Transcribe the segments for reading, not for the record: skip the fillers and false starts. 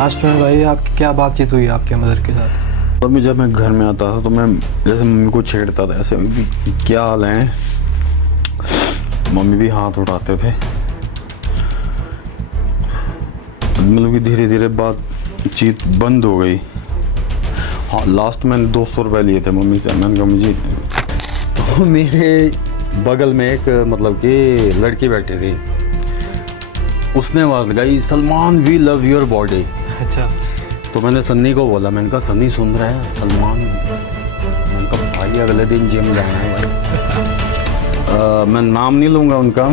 Last में भाई आपकी क्या बातचीत हुई आपके मदर के साथ? तब जब मैं घर में आता था तो मैं जैसे मम्मी को छेड़ता था ऐसे भी, क्या हाल है। मम्मी भी हाथ उठाते थे। मतलब कि धीरे धीरे बातचीत बंद हो गई। हाँ, लास्ट मैंने 200 रुपये लिए थे मम्मी से। मैंने कहा मुझे तो मेरे बगल में एक मतलब कि लड़की बैठी थी, उसने आवाज़ लगाई, Salman we love your body. अच्छा। तो मैंने सन्नी को बोला, मैंने कहा सन्नी सुन रहा है सलमान। मैंने कहा भाई अगले दिन जिम जाना है भाई। मैं नाम नहीं लूँगा उनका।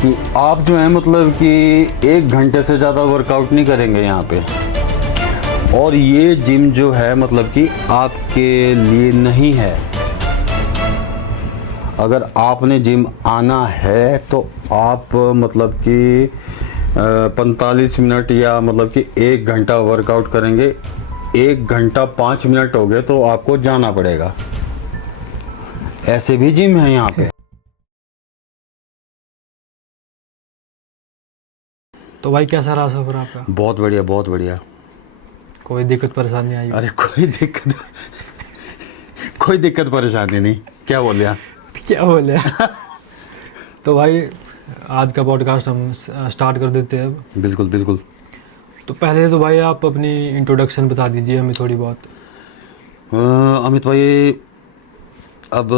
कि आप जो है मतलब कि 1 घंटे से ज़्यादा वर्कआउट नहीं करेंगे यहाँ पे, और ये जिम जो है मतलब कि आपके लिए नहीं है। अगर आपने जिम आना है तो आप मतलब कि 45 मिनट या मतलब कि 1 घंटा वर्कआउट करेंगे। 1 घंटा 5 मिनट हो गए तो आपको जाना पड़ेगा। ऐसे भी जिम है यहाँ पे। तो भाई कैसा रहा सफर आपका? बहुत बढ़िया, बहुत बढ़िया। कोई दिक्कत परेशानी आई? अरे कोई दिक्कत परेशानी नहीं। क्या बोल लिया? क्या बोले? तो भाई आज का पॉडकास्ट हम स्टार्ट कर देते हैं अब। बिल्कुल बिल्कुल। तो पहले तो भाई आप अपनी इंट्रोडक्शन बता दीजिए हमें थोड़ी बहुत। अमित भाई, अब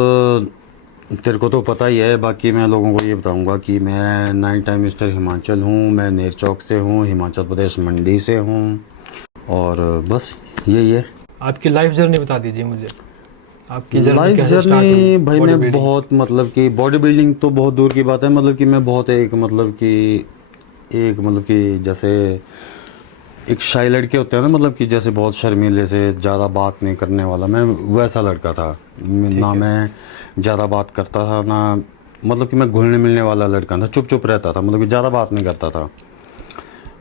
तेरे को तो पता ही है, बाकी मैं लोगों को ये बताऊंगा कि मैं 9 टाइम मिस्टर हिमाचल हूँ। मैं नेरचौक से हूँ, हिमाचल प्रदेश मंडी से हूँ, और बस यही है। आपकी लाइफ जर्नी बता दीजिए मुझे। आपकी जर्नी लाइफ कैसे स्टार्ट जर्नी हुई? भाई, बॉडी मैं बिल्डिंग। बहुत मतलब कि बॉडी बिल्डिंग तो बहुत दूर की बात है। मतलब कि मैं बहुत एक मतलब कि जैसे एक शाई लड़के होते हैं ना, मतलब कि जैसे बहुत शर्मीले से, ज़्यादा बात नहीं करने वाला, मैं वैसा लड़का था। ना मैं ज़्यादा बात करता था, ना मतलब कि मैं घुलने मिलने वाला लड़का था। चुप चुप रहता था, मतलब कि ज़्यादा बात नहीं करता था।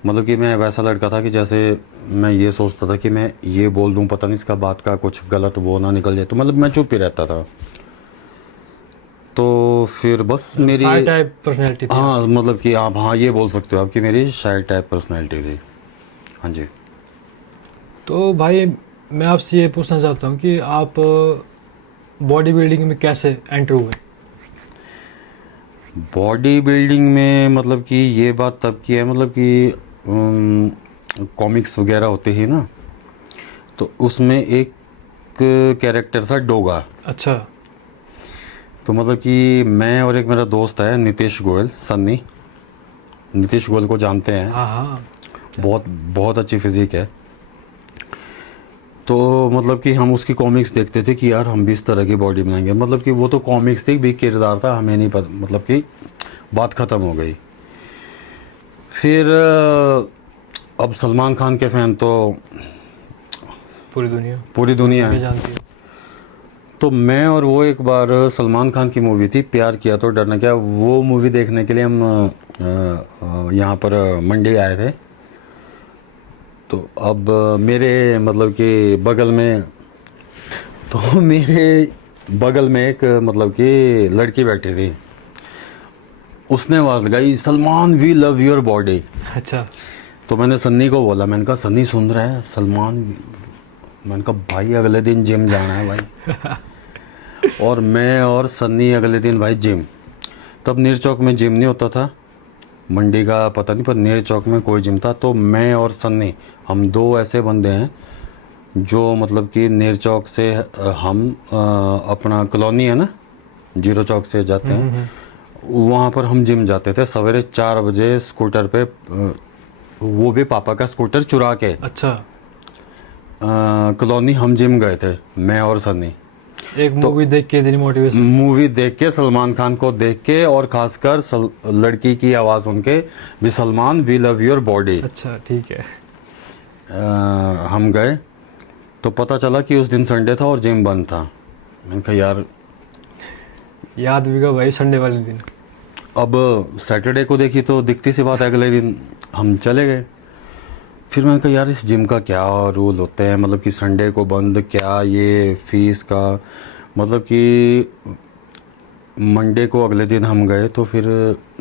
मतलब कि मैं वैसा लड़का था कि जैसे मैं ये सोचता था कि मैं ये बोल दूं, पता नहीं इसका बात का कुछ गलत वो ना निकल जाए, तो मतलब मैं चुप ही रहता था। तो फिर बस मेरी शाय टाइप पर्सनैलिटी थी हाँ, आपकी। मतलब कि आप हाँ ये बोल सकते हो आप कि मेरी शाय टाइप पर्सनैलिटी थी। हाँ जी। तो भाई मैं आपसे ये पूछना चाहता हूँ कि आप बॉडी बिल्डिंग में कैसे एंटर हुए? बॉडी बिल्डिंग में मतलब कि ये बात तब की है, मतलब कि कॉमिक्स वगैरह होते ही ना, तो उसमें एक कैरेक्टर था डोगा। अच्छा। तो मतलब कि मैं और एक मेरा दोस्त है नितेश गोयल, सन्नी। नितेश गोयल को जानते हैं? हाँ हाँ। बहुत बहुत अच्छी फिजिक है। तो मतलब कि हम उसकी कॉमिक्स देखते थे कि यार हम भी इस तरह की बॉडी बनाएंगे। मतलब कि वो तो कॉमिक्स थी, भी किरदार था, हमें नहीं पता, मतलब कि बात ख़त्म हो गई। फिर अब सलमान खान के फ़ैन तो पूरी दुनिया पूरी दुनिया भी है। जानती है। तो मैं और वो एक बार सलमान खान की मूवी थी प्यार किया तो डरना क्या, वो मूवी देखने के लिए हम यहाँ पर मंडी आए थे। तो अब मेरे मतलब कि बगल में तो मेरे बगल में एक मतलब कि लड़की बैठी थी, उसने आवाज़ लगाई, Salman we love your body. अच्छा। तो मैंने सन्नी को बोला, मैंने कहा सन्नी सुन रहा है सलमान। मैंने कहा भाई अगले दिन जिम जाना है भाई। और मैं और सन्नी अगले दिन भाई जिम। तब नेर चौक में जिम नहीं होता था, मंडी का पता नहीं, पर नेर चौक में कोई जिम था। तो मैं और सन्नी, हम दो ऐसे बंदे हैं जो मतलब कि नेर चौक से हम अपना कॉलोनी है ना, जीरो चौक से जाते हैं, वहाँ पर हम जिम जाते थे सवेरे 4 बजे स्कूटर पे, वो भी पापा का स्कूटर चुरा के। अच्छा। कॉलोनी हम जिम गए थे, मैं और सन्नी। एक मूवी देख के इतनी मोटिवेशन? मूवी देख के, सलमान खान को देख के, और खासकर लड़की की आवाज़ सुन के भी, Salman we love your body. अच्छा ठीक है। हम गए तो पता चला कि उस दिन संडे था और जिम बंद था। मैंने कहा यार, याद भी का भाई संडे वाले दिन। अब सैटरडे को देखी तो दिखती सी बात है, अगले दिन हम चले गए। फिर मैंने कहा यार इस जिम का क्या रूल होते हैं, मतलब कि संडे को बंद, क्या ये फीस का, मतलब कि मंडे को अगले दिन हम गए तो फिर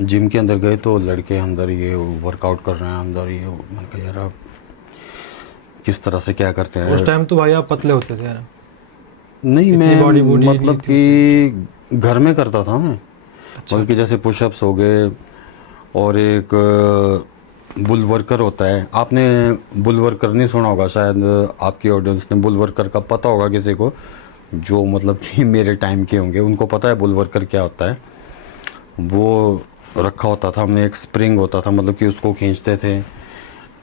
जिम के अंदर गए तो लड़के अंदर ये वर्कआउट कर रहे हैं अंदर ये, मैंने कहा यार आप किस तरह से क्या करते हैं। उस टाइम तो भाई आप पतले होते थे यार। नहीं, इतनी मैं बॉडी बूडी मतलब नहीं थी कि घर में करता था मैं। अच्छा। बल्कि जैसे पुशअप्स हो गए और एक बुल वर्कर होता है, आपने बुल वर्कर नहीं सुना होगा शायद, आपकी ऑडियंस ने बुल वर्कर का पता होगा किसी को, जो मतलब कि मेरे टाइम के होंगे उनको पता है बुल वर्कर क्या होता है। वो रखा होता था हमने, एक स्प्रिंग होता था, मतलब कि उसको खींचते थे,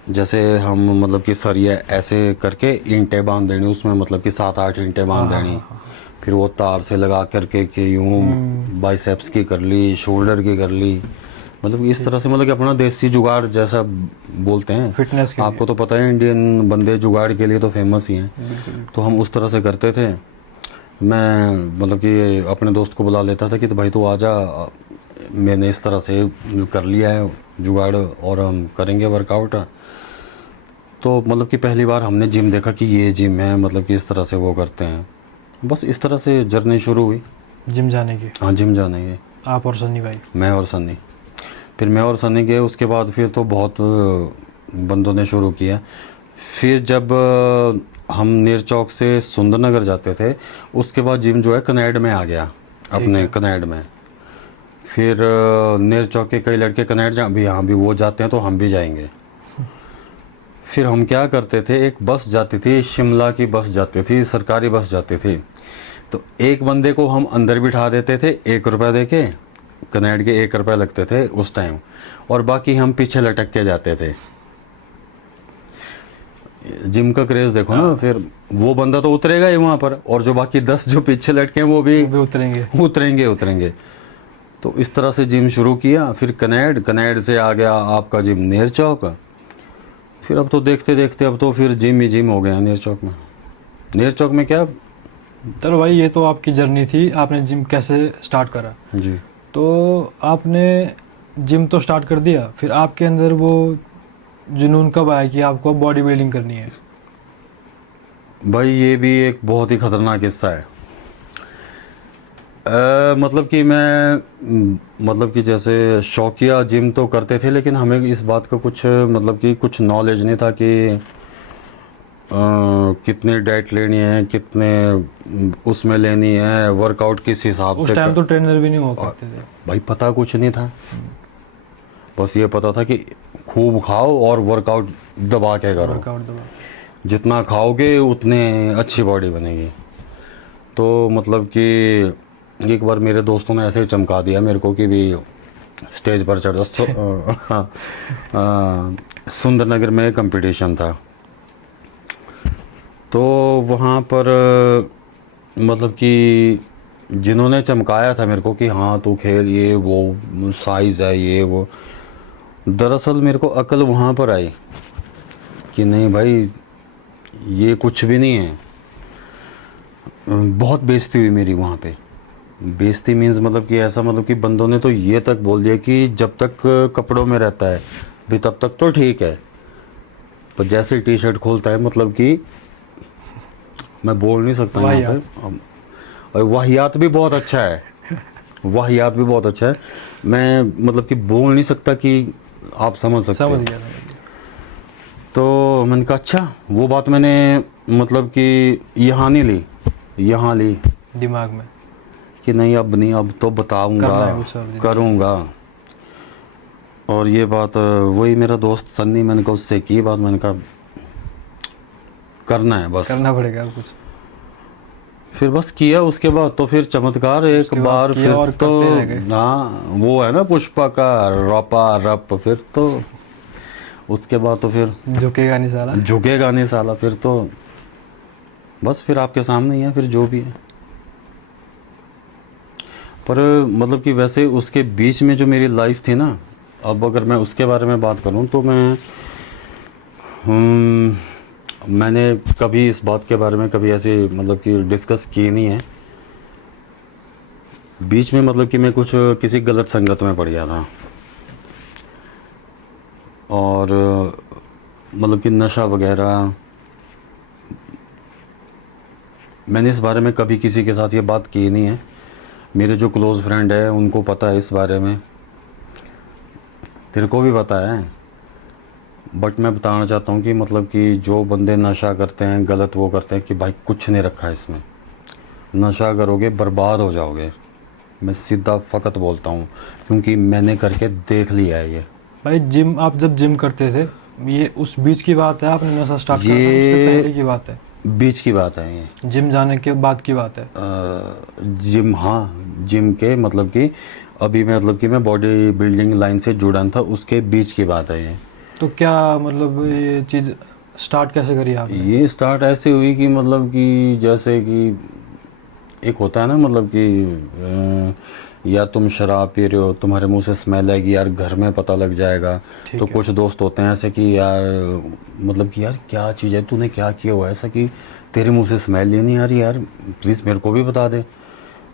जैसे हम मतलब कि सरिया ऐसे करके ईंटें बांध देनी उसमें, मतलब कि 7-8 ईंटें बांध देनी, फिर वो तार से लगा करके कि यूं बाइसेप्स की कर ली, शोल्डर की कर ली, मतलब कि इस तरह से, मतलब कि अपना देसी जुगाड़ जैसा बोलते हैं। फिटनेस के आपको तो पता है इंडियन बंदे जुगाड़ के लिए तो फेमस ही हैं, लिए। तो हम उस तरह से करते थे। मैं मतलब कि अपने दोस्त को बुला लेता था कि तो भाई तू आ जा, मैंने इस तरह से कर लिया है जुगाड़ और हम करेंगे वर्कआउट। तो मतलब कि पहली बार हमने जिम देखा कि ये जिम है, मतलब कि इस तरह से वो करते हैं। बस इस तरह से जर्नी शुरू हुई जिम जाने की, हाँ जिम जाने की। आप और सन्नी भाई। मैं और सन्नी, फिर मैं और सन्नी गए, उसके बाद फिर तो बहुत बंदों ने शुरू किया। फिर जब हम नेर चौक से सुंदरनगर जाते थे, उसके बाद जिम जो है कनेड में आ गया, अपने कनेड में। फिर नेर चौक के कई लड़के कनेड भी, हाँ भी वो जाते हैं तो हम भी जाएंगे। फिर हम क्या करते थे, एक बस जाती थी, शिमला की बस जाती थी, सरकारी बस जाती थी, तो एक बंदे को हम अंदर बिठा देते थे 1 रुपया दे के, कनेड के 1 रुपया लगते थे उस टाइम, और बाकी हम पीछे लटक के जाते थे। जिम का क्रेज देखो ना, फिर वो बंदा तो उतरेगा ही वहां पर, और जो बाकी 10 जो पीछे लटके हैं वो भी उतरेंगे। उतरेंगे। तो इस तरह से जिम शुरू किया। फिर कनेड से आ गया आपका जिम नेर चौक। फिर अब तो देखते देखते अब तो फिर जिम ही जिम हो गया नेर चौक में। नेर चौक में क्या, चलो भाई ये तो आपकी जर्नी थी, आपने जिम कैसे स्टार्ट करा। जी तो आपने जिम तो स्टार्ट कर दिया, फिर आपके अंदर वो जुनून कब आया कि आपको बॉडी बिल्डिंग करनी है। भाई ये भी एक बहुत ही खतरनाक किस्सा है। मतलब कि मैं मतलब कि जैसे शौकिया जिम तो करते थे, लेकिन हमें इस बात का कुछ मतलब कि कुछ नॉलेज नहीं था कि कितनी डाइट लेनी है, कितने उसमें लेनी है, वर्कआउट किस हिसाब उस से टाइम तो ट्रेनर भी नहीं हुआ करते थे। भाई पता कुछ नहीं था, बस ये पता था कि खूब खाओ और वर्कआउट दबा के करो, वर्कआउट दबा। जितना खाओगे उतने अच्छी बॉडी बनेगी। तो मतलब कि एक बार मेरे दोस्तों ने ऐसे ही चमका दिया मेरे को कि भी स्टेज पर चढ़ सुंदरनगर में कंपटीशन था, तो वहाँ पर मतलब कि जिन्होंने चमकाया था मेरे को कि हाँ तू खेल, ये वो साइज़ है ये वो, दरअसल मेरे को अकल वहाँ पर आई कि नहीं भाई ये कुछ भी नहीं है। बहुत बेइज्जती हुई मेरी वहाँ पे। बेइज्जती मीन्स मतलब कि ऐसा, मतलब कि बंदों ने तो ये तक बोल दिया कि जब तक कपड़ों में रहता है भी तब तक तो ठीक है, पर जैसे टी शर्ट खोलता है मतलब कि मैं बोल नहीं सकता यहाँ पे। और वाहियात भी बहुत अच्छा है, वाहियात भी बहुत अच्छा है, मैं मतलब कि बोल नहीं सकता कि आप समझ सकते समझ हैं। गया। तो मैंने कहा अच्छा, वो बात मैंने मतलब कि यहाँ नहीं ली, यहाँ ली दिमाग में कि नहीं अब नहीं, अब तो करना बताऊंगा, है कुछ अब। करूंगा। और ये बात वही मेरा दोस्त सन्नी, मैंने कहा उससे की बात, मैंने कहा करना है बस, करना पड़ेगा अब कुछ। फिर बस किया। उसके बाद तो फिर चमत्कार एक उसके बाद बार किया फिर और तो करते रह गए। हाँ वो है ना पुष्पा का रपा रप, फिर तो उसके बाद तो फिर झुकेगा नहीं साला। झुकेगा नहीं साला, फिर तो बस फिर आपके सामने ही है फिर जो भी है। पर मतलब कि वैसे उसके बीच में जो मेरी लाइफ थी ना, अब अगर मैं उसके बारे में बात करूं तो मैंने कभी इस बात के बारे में कभी ऐसे मतलब कि डिस्कस की नहीं है। बीच में मतलब कि मैं कुछ किसी गलत संगत में पड़ गया था, और मतलब कि नशा वगैरह, मैंने इस बारे में कभी किसी के साथ ये बात की नहीं है, मेरे जो क्लोज़ फ्रेंड है उनको पता है इस बारे में, तेरे को भी पता है, बट मैं बताना चाहता हूँ कि मतलब कि जो बंदे नशा करते हैं, गलत वो करते हैं, कि भाई कुछ नहीं रखा है इसमें, नशा करोगे बर्बाद हो जाओगे। मैं सीधा फ़कत बोलता हूँ, क्योंकि मैंने करके देख लिया है ये। भाई जिम, आप जब जिम करते थे, ये उस बीच की बात है, आपने नशा स्टार्ट करा था, ये उससे पहले की बात है? बीच की बात है ये। जिम जाने के बाद की बात है? जिम, हाँ, जिम के मतलब कि अभी मतलब कि मैं बॉडी बिल्डिंग लाइन से जुड़ा था, उसके बीच की बात है ये। तो क्या मतलब ये चीज़ स्टार्ट कैसे करी आपने? ये स्टार्ट ऐसे हुई कि मतलब कि जैसे कि एक होता है ना, मतलब कि या तुम शराब पी रहे हो, तुम्हारे मुंह से स्मेल आएगी यार, घर में पता लग जाएगा। ठीक तो है। कुछ दोस्त होते हैं ऐसे कि यार मतलब कि यार क्या चीज़ है, तूने क्या किया हुआ है ऐसा कि तेरे मुंह से स्मेल ही नहीं आ रही यार, प्लीज़ मेरे को भी बता दे।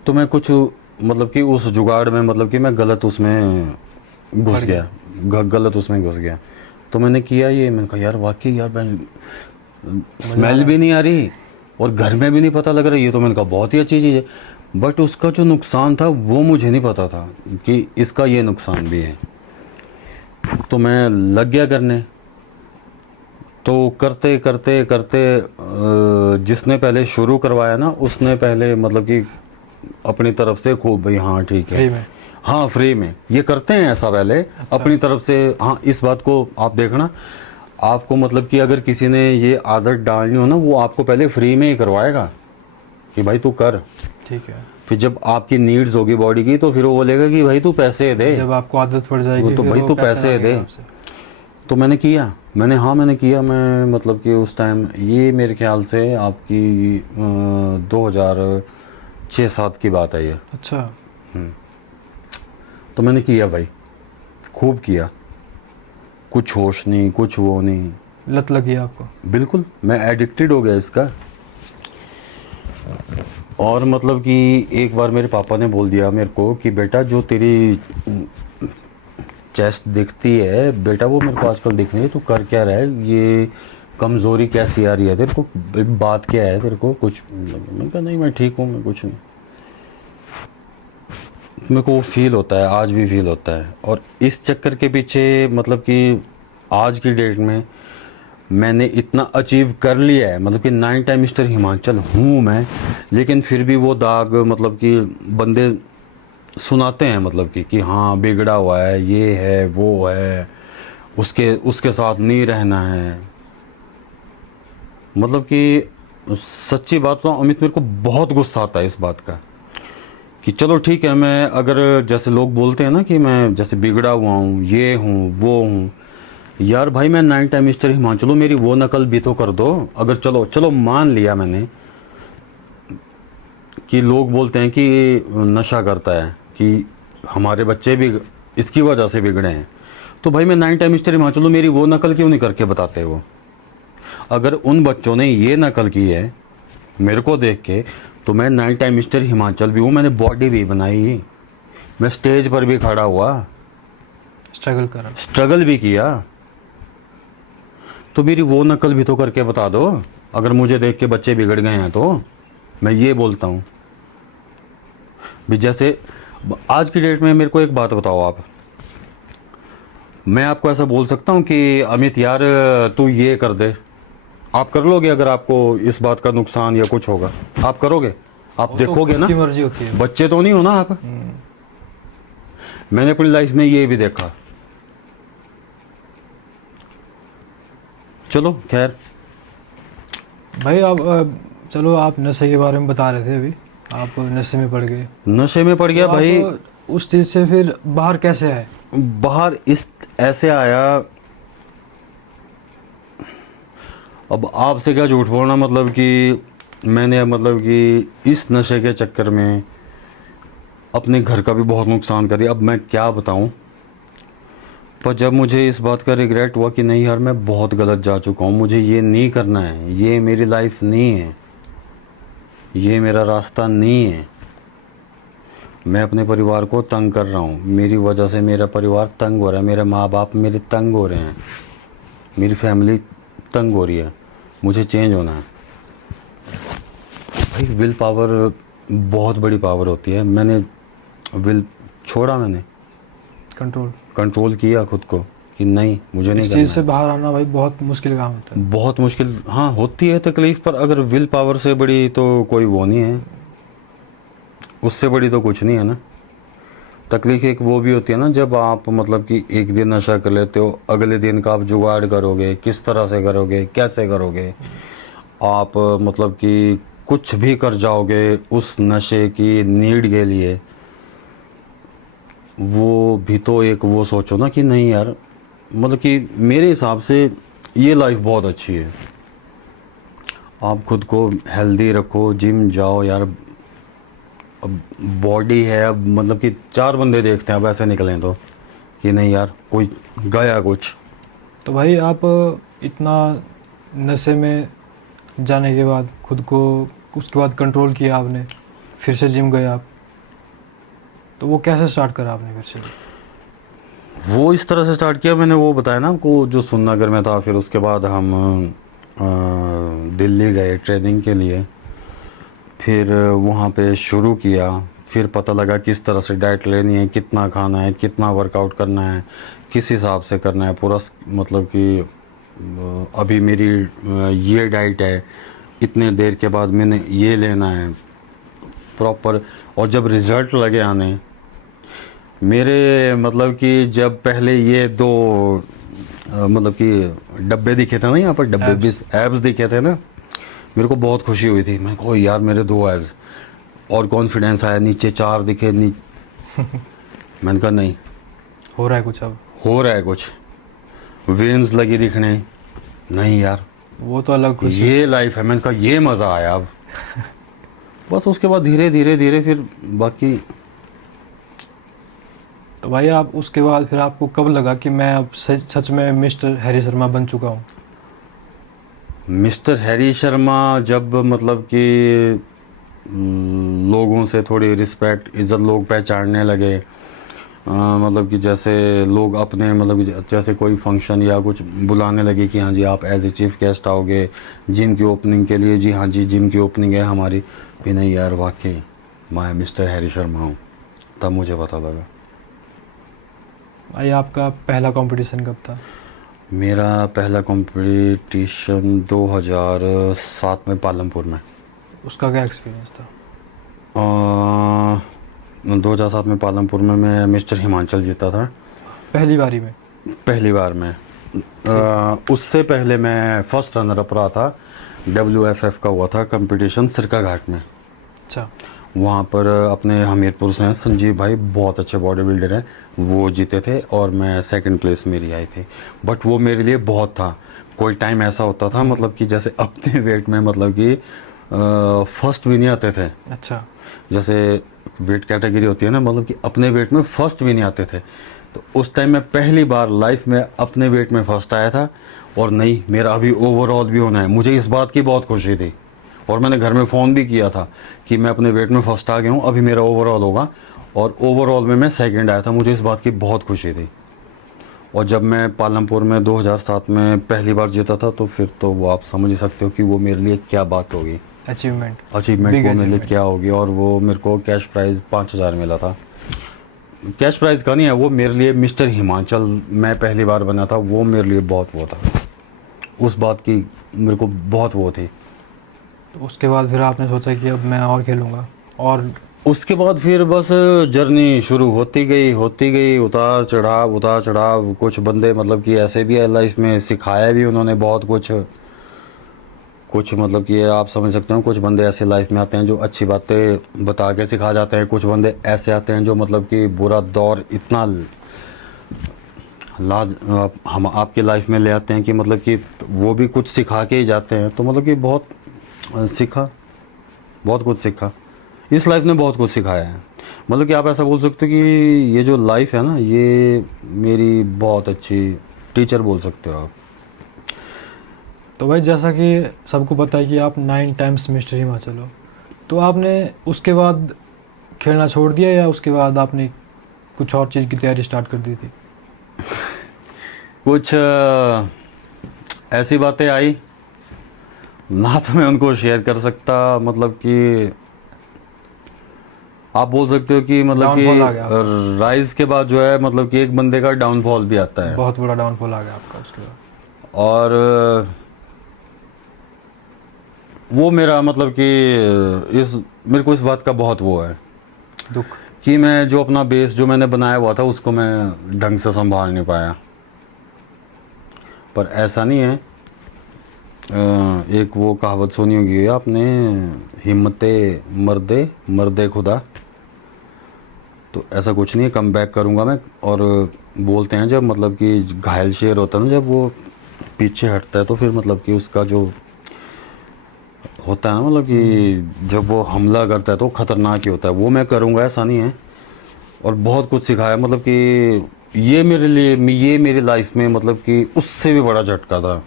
तो मैं कुछ मतलब कि उस जुगाड़ में मतलब कि मैं गलत उसमें घुस गया, गलत उसमें घुस गया। तो मैंने किया ये, मैंने कहा यार वाकई यार मैं स्मेल भी नहीं आ रही और घर में भी नहीं पता लग रहा, ये तो मैंने कहा बहुत ही अच्छी चीज़ है। बट उसका जो नुकसान था वो मुझे नहीं पता था कि इसका ये नुकसान भी है। तो मैं लग गया करने। तो करते करते करते जिसने पहले शुरू करवाया ना, उसने पहले मतलब कि अपनी तरफ से खूब, भाई हाँ ठीक है, फ्री में? हाँ फ्री में ये करते हैं ऐसा पहले। अच्छा। अपनी तरफ से, हाँ इस बात को आप देखना, आपको मतलब कि अगर किसी ने ये आदत डालनी हो ना, वो आपको पहले फ्री में ही करवाएगा कि भाई तू कर। ठीक है। फिर जब आपकी नीड्स होगी बॉडी की, तो फिर वो बोलेगा कि भाई तू पैसे दे, जब आपको आदत पड़ जाएगी तो फिर भाई वो तू पैसे पैसे दे। मांगेगा आपसे। तो मैंने किया, मैंने किया। मैं मतलब कि उस टाइम ये मेरे ख्याल से आपकी 2006-07 की बात है ये। अच्छा। तो मैंने किया भाई, खूब किया, कुछ होश नहीं, कुछ वो नहीं, लत लगी आपको? बिल्कुल मैं एडिक्टेड हो गया इसका। और मतलब कि एक बार मेरे पापा ने बोल दिया मेरे को कि बेटा जो तेरी चेस्ट दिखती है बेटा, वो मेरे को आजकल दिख नहीं है, तू कर क्या रहा है, ये कमज़ोरी कैसी आ रही है तेरे को, बात क्या है तेरे को कुछ। मैंने कहा नहीं मैं ठीक हूँ, मैं कुछ नहीं। मेरे को फील होता है, आज भी फील होता है। और इस चक्कर के पीछे मतलब कि आज की डेट में मैंने इतना अचीव कर लिया है, मतलब कि 9 टाइम मिस्टर हिमाचल हूँ मैं, लेकिन फिर भी वो दाग मतलब कि बंदे सुनाते हैं, मतलब कि हाँ बिगड़ा हुआ है, ये है वो है, उसके उसके साथ नहीं रहना है। मतलब कि सच्ची बात तो अमित, मेरे को बहुत गुस्सा आता है इस बात का कि चलो ठीक है, मैं अगर जैसे लोग बोलते हैं ना कि मैं जैसे बिगड़ा हुआ हूँ, ये हूँ वो हूँ, यार भाई मैं 9 टाइम मिस्टर हिमाचल हूँ, मेरी वो नकल भी तो कर दो। अगर चलो चलो मान लिया मैंने कि लोग बोलते हैं कि नशा करता है, कि हमारे बच्चे भी इसकी वजह से बिगड़े हैं, तो भाई मैं 9 टाइम मिस्टर हिमाचल हूँ, मेरी वो नकल क्यों नहीं करके बताते वो। अगर उन बच्चों ने ये नकल की है मेरे को देख के, तो मैं 9 टाइम मिस्टर हिमाचल भी हूँ, मैंने बॉडी भी बनाई, मैं स्टेज पर भी खड़ा हुआ, स्ट्रगल भी किया, तो मेरी वो नकल भी तो करके बता दो। अगर मुझे देख के बच्चे बिगड़ गए हैं तो मैं ये बोलता हूँ भी। जैसे आज की डेट में मेरे को एक बात बताओ आप, मैं आपको ऐसा बोल सकता हूँ कि अमित यार तू ये कर दे, आप कर लोगे? अगर आपको इस बात का नुकसान या कुछ होगा आप करोगे? आप देखोगे ना, मर्जी होती है। बच्चे तो नहीं हो ना आप। मैंने अपनी लाइफ में ये भी देखा। चलो खैर भाई आप चलो, आप नशे के बारे में बता रहे थे अभी, आप नशे में पड़ गए। नशे में पड़ गया तो भाई। आप उस चीज़ से फिर बाहर कैसे आए? बाहर इस ऐसे आया, अब आपसे क्या झूठ बोलना, मतलब कि मैंने मतलब कि इस नशे के चक्कर में अपने घर का भी बहुत नुकसान कर दिया। अब मैं क्या बताऊं, पर जब मुझे इस बात का रिग्रेट हुआ कि नहीं यार मैं बहुत गलत जा चुका हूं, मुझे ये नहीं करना है, ये मेरी लाइफ नहीं है, ये मेरा रास्ता नहीं है। मैं अपने परिवार को तंग कर रहा हूँ, मेरी वजह से मेरा परिवार तंग हो रहा है, मेरे माँ बाप मेरे तंग हो रहे हैं, मेरी फैमिली तंग हो रही है, मुझे चेंज होना है। भाई विल पावर बहुत बड़ी पावर होती है। मैंने विल छोड़ा, मैंने कंट्रोल। कंट्रोल किया खुद को कि नहीं, मुझे नहीं इस करना चीज़ से है। बाहर आना भाई बहुत मुश्किल काम होता है। बहुत मुश्किल, हाँ होती है तकलीफ, पर अगर विल पावर से बड़ी तो कोई वो नहीं है, उससे बड़ी तो कुछ नहीं है ना। तकलीफ एक वो भी होती है ना, जब आप मतलब कि एक दिन नशा कर लेते हो, अगले दिन का आप जुगाड़ करोगे, किस तरह से करोगे, कैसे करोगे, आप मतलब कि कुछ भी कर जाओगे उस नशे की नीड के लिए। वो भी तो एक वो सोचो ना कि नहीं यार, मतलब कि मेरे हिसाब से ये लाइफ बहुत अच्छी है। आप खुद को हेल्दी रखो, जिम जाओ यार। अब बॉडी है, अब मतलब कि चार बंदे देखते हैं अब ऐसे निकलें तो कि नहीं यार कोई गया कुछ। तो भाई आप इतना नशे में जाने के बाद खुद को उसके बाद कंट्रोल किया आपने, फिर से जिम गए आप, तो वो कैसे स्टार्ट करा आपने फिर से? वो इस तरह से स्टार्ट किया मैंने, वो बताया ना आपको, जो सुन्नागर में था, फिर उसके बाद हम दिल्ली गए ट्रेनिंग के लिए, फिर वहाँ पे शुरू किया। फिर पता लगा किस तरह से डाइट लेनी है, कितना खाना है, कितना वर्कआउट करना है, किस हिसाब से करना है पूरा। मतलब कि अभी मेरी ये डाइट है, इतने देर के बाद मैंने ये लेना है प्रॉपर। और जब रिज़ल्ट लगे आने मेरे, मतलब कि जब पहले ये दो मतलब कि डब्बे दिखे थे ना, यहाँ पर डब्बे भी Abs। एब्स दिखे थे ना, मेरे को बहुत खुशी हुई थी। मैं कहा यार मेरे दो एब्स, और कॉन्फिडेंस आया, नीचे चार दिखे मैंने कहा नहीं, हो रहा है कुछ अब। हो रहा है कुछ। वेन्स लगी दिखने, नहीं यार वो तो अलग खुशी ये होती लाइफ है। मैंने कहा ये मज़ा आया अब। बस उसके बाद धीरे धीरे धीरे फिर बाकी। है। तो भाई आप उसके बाद फिर आपको कब लगा कि मैं अब सच में मिस्टर हैरी शर्मा बन चुका हूँ? मिस्टर हैरी शर्मा जब मतलब कि लोगों से थोड़ी रिस्पेक्ट इज़्ज़त लोग पहचानने लगे, मतलब कि जैसे लोग अपने मतलब कि जैसे कोई फंक्शन या कुछ बुलाने लगे कि हाँ जी आप एज ए चीफ गेस्ट आओगे जिम की ओपनिंग के लिए, जी हाँ जी जिम की ओपनिंग है हमारी, भी नहीं यार वाकई मैं मिस्टर हैरी शर्मा हूँ, तब मुझे पता लगा। भाई आपका पहला कंपटीशन कब था? मेरा पहला कंपटीशन 2007 में पालमपुर में। उसका क्या एक्सपीरियंस था? 2007 में पालमपुर में मैं मिस्टर हिमाचल जीता था पहली बारी में? पहली बार में। उससे पहले मैं फर्स्ट रनर अप रहा था। WFF का हुआ था कंपटीशन सिरका घाट में। अच्छा। वहाँ पर अपने हमीरपुर से हैं संजीव भाई, बहुत अच्छे बॉडी बिल्डर हैं, वो जीते थे और मैं सेकंड प्लेस मेरी आई थी। बट वो मेरे लिए बहुत था। कोई टाइम ऐसा होता था मतलब कि जैसे अपने वेट में मतलब कि फर्स्ट भी नहीं आते थे। अच्छा। जैसे वेट कैटेगरी होती है ना, मतलब कि अपने वेट में फर्स्ट भी नहीं आते थे। तो उस टाइम मैं पहली बार लाइफ में अपने वेट में फर्स्ट आया था। और नहीं, मेरा अभी ओवरऑल भी होना है, मुझे इस बात की बहुत खुशी थी। और मैंने घर में फ़ोन भी किया था कि मैं अपने वेट में फर्स्ट आ गया हूँ, अभी मेरा ओवरऑल होगा। और ओवरऑल में मैं सेकंड आया था, मुझे इस बात की बहुत खुशी थी। और जब मैं पालमपुर में 2007 में पहली बार जीता था, तो फिर तो वो आप समझ ही सकते हो कि वो मेरे लिए क्या बात होगी। अचीवमेंट। अचीवमेंट Big वो मेरे लिए achievement। क्या होगी। और वो मेरे को कैश प्राइज़ 5,000 मिला था। कैश प्राइज़ का नहीं है, वो मेरे लिए मिस्टर हिमाचल मैं पहली बार बना था, वो मेरे लिए बहुत वो था। उस बात की मेरे को बहुत वो थी। तो उसके बाद फिर आपने सोचा कि अब मैं और खेलूँगा? और उसके बाद फिर बस जर्नी शुरू होती गई, उतार चढ़ाव। कुछ बंदे मतलब कि ऐसे भी है लाइफ में, सिखाया भी उन्होंने बहुत कुछ मतलब कि आप समझ सकते हो, कुछ बंदे ऐसे लाइफ में आते हैं जो अच्छी बातें बता के सिखा जाते हैं। कुछ बंदे ऐसे आते हैं जो मतलब कि बुरा दौर इतना हम आपकी लाइफ में ले आते हैं कि मतलब कि वो भी कुछ सिखा के ही जाते हैं। तो मतलब कि बहुत सीखा, बहुत कुछ सीखा। इस लाइफ ने बहुत कुछ सिखाया है। मतलब कि आप ऐसा बोल सकते हो कि ये जो लाइफ है ना, ये मेरी बहुत अच्छी टीचर बोल सकते हो आप। तो भाई जैसा कि सबको पता है कि आप 9 टाइम्स मिस्टर हिमाचल हो, तो आपने उसके बाद खेलना छोड़ दिया या उसके बाद आपने कुछ और चीज़ की तैयारी स्टार्ट कर दी थी? कुछ ऐसी बातें आई ना, तो मैं उनको शेयर कर सकता। मतलब कि आप बोल सकते हो कि मतलब Downfall आ गया कि राइज के बाद जो है मतलब कि एक बंदे का डाउनफॉल भी आता है। बहुत बड़ा डाउनफॉल आ गया आपका उसके बाद। और वो मेरा मतलब कि इस मेरे को इस बात का बहुत वो है दुख। कि मैं जो अपना बेस जो मैंने बनाया हुआ था उसको मैं ढंग से संभाल नहीं पाया। पर ऐसा नहीं है, एक वो कहावत सुनी होगी आपने, हिम्मते मर्दे मर्दे खुदा। तो ऐसा कुछ नहीं है, कम बैक करूँगा मैं। और बोलते हैं जब मतलब कि घायल शेर होता है ना, जब वो पीछे हटता है तो फिर मतलब कि उसका जो होता है ना मतलब कि जब वो हमला करता है तो खतरनाक ही होता है। वो मैं करूँगा, ऐसा नहीं है। और बहुत कुछ सिखाया मतलब कि ये मेरे लिए, ये मेरी लाइफ में मतलब कि उससे भी बड़ा झटका था।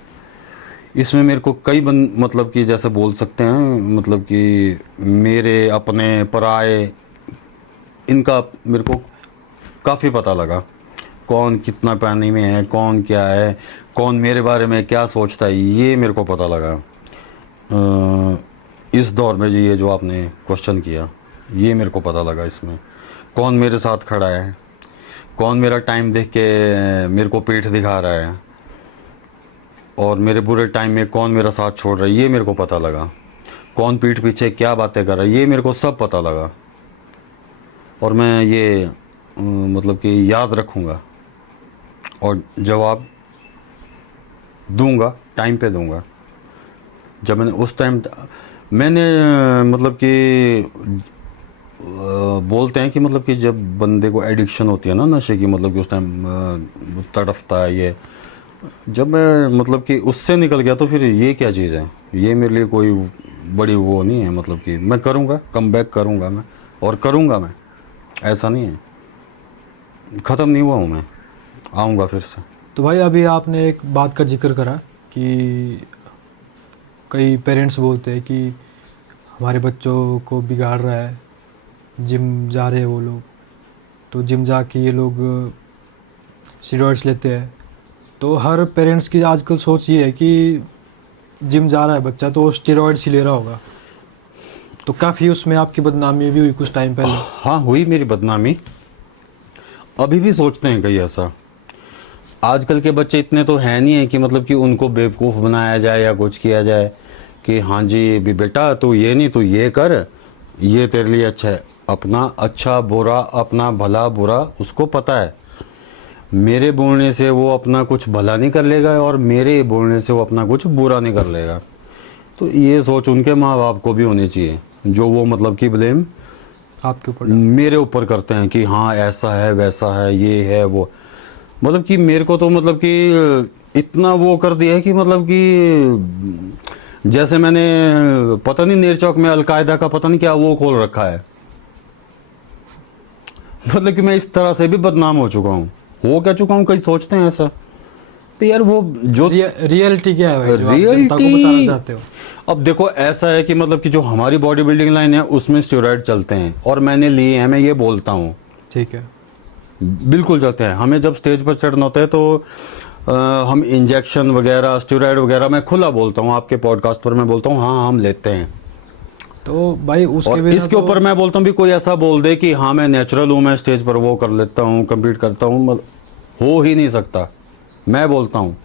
इसमें मेरे को कई मतलब कि जैसे बोल सकते हैं मतलब कि मेरे अपने पराए इनका मेरे को काफ़ी पता लगा। कौन कितना पानी में है, कौन क्या है, कौन मेरे बारे में क्या सोचता है, ये मेरे को पता लगा। इस दौर में जी ये जो आपने क्वेश्चन किया, ये मेरे को पता लगा। इसमें कौन मेरे साथ खड़ा है, कौन मेरा टाइम देख के मेरे को पीठ दिखा रहा है, और मेरे बुरे टाइम में कौन मेरा साथ छोड़ रहा है, ये मेरे को पता लगा। कौन पीठ पीछे क्या बातें कर रहा है, ये मेरे को सब पता लगा। और मैं ये मतलब कि याद रखूँगा और जवाब दूंगा, टाइम पे दूंगा। जब मैंने उस टाइम मैंने मतलब कि बोलते हैं कि मतलब कि जब बंदे को एडिक्शन होती है ना नशे की, मतलब कि उस टाइम तड़फता है ये। जब मैं मतलब कि उससे निकल गया तो फिर ये क्या चीज़ है, ये मेरे लिए कोई बड़ी वो नहीं है। मतलब कि मैं करूँगा, कम बैक करूँगा मैं, और करूँगा मैं, ऐसा नहीं है। ख़त्म नहीं हुआ हूँ मैं, आऊँगा फिर से। तो भाई अभी आपने एक बात का जिक्र करा कि कई पेरेंट्स बोलते हैं कि हमारे बच्चों को बिगाड़ रहा है, जिम जा रहे हैं वो लोग, तो जिम जाके ये लोग स्टेरॉइड्स लेते हैं। तो हर पेरेंट्स की आजकल सोच ये है कि जिम जा रहा है बच्चा तो वो स्टेरॉइड्स ही ले रहा होगा। तो काफ़ी उसमें आपकी बदनामी भी हुई कुछ टाइम पहले। हाँ, हुई मेरी बदनामी। अभी भी सोचते हैं कई ऐसा। आजकल के बच्चे इतने तो है नहीं है कि मतलब कि उनको बेवकूफ़ बनाया जाए या कुछ किया जाए कि हाँ जी भी बेटा तू ये नहीं, तू ये कर, ये तेरे लिए अच्छा है। अपना अच्छा बुरा, अपना भला बुरा उसको पता है। मेरे बोलने से वो अपना कुछ भला नहीं कर लेगा और मेरे बोलने से वो अपना कुछ बुरा नहीं कर लेगा। तो ये सोच उनके माँ बाप को भी होनी चाहिए, जो वो मतलब कि ब्लेम आपके ऊपर मेरे ऊपर करते हैं कि हाँ ऐसा है वैसा है ये है वो। मतलब कि मेरे को तो मतलब कि इतना वो कर दिया है कि मतलब कि जैसे मैंने पता नहीं नेर चौक में अलकायदा का पता नहीं क्या वो खोल रखा है। मतलब कि मैं इस तरह से भी बदनाम हो चुका हूँ, हो क्या चुका हूँ। कई सोचते हैं ऐसा, तो यार वो जो रियलिटी क्या है भाई जो आप जनता को बताना चाहते हो? अब देखो ऐसा है कि मतलब कि जो हमारी बॉडी बिल्डिंग लाइन है उसमें स्टेरॉइड चलते हैं और मैंने लिए हैं, मैं ये बोलता हूँ। ठीक है। बिल्कुल चलते हैं। हमें जब स्टेज पर चढ़ना होता है तो हम इंजेक्शन वगैरह स्टेरॉइड वगैरह, मैं खुला बोलता हूँ आपके पॉडकास्ट पर, मैं बोलता हूँ हाँ हम लेते हैं। तो भाई उसके और बिना इसके ऊपर मैं बोलता हूँ भी कोई ऐसा बोल दे कि हाँ मैं नेचुरल हूँ, मैं स्टेज पर वो कर लेता हूँ, कंप्लीट करता हूँ, हो ही नहीं सकता। मैं बोलता हूँ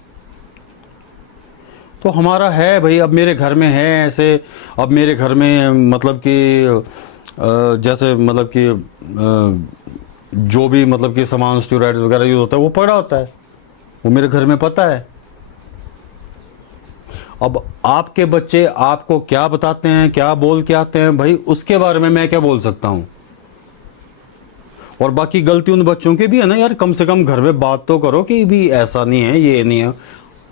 तो हमारा है भाई। अब मेरे घर में है ऐसे, अब मेरे घर में मतलब कि जैसे मतलब कि जो भी मतलब कि सामान स्टेरॉइड्स वगैरह यूज होता है वो पड़ा होता है, वो मेरे घर में पता है। अब आपके बच्चे आपको क्या बताते हैं, क्या बोल के आते हैं भाई, उसके बारे में मैं क्या बोल सकता हूं। और बाकी गलती उन बच्चों की भी है ना यार, कम से कम घर में बात तो करो कि भी ऐसा नहीं है ये नहीं है।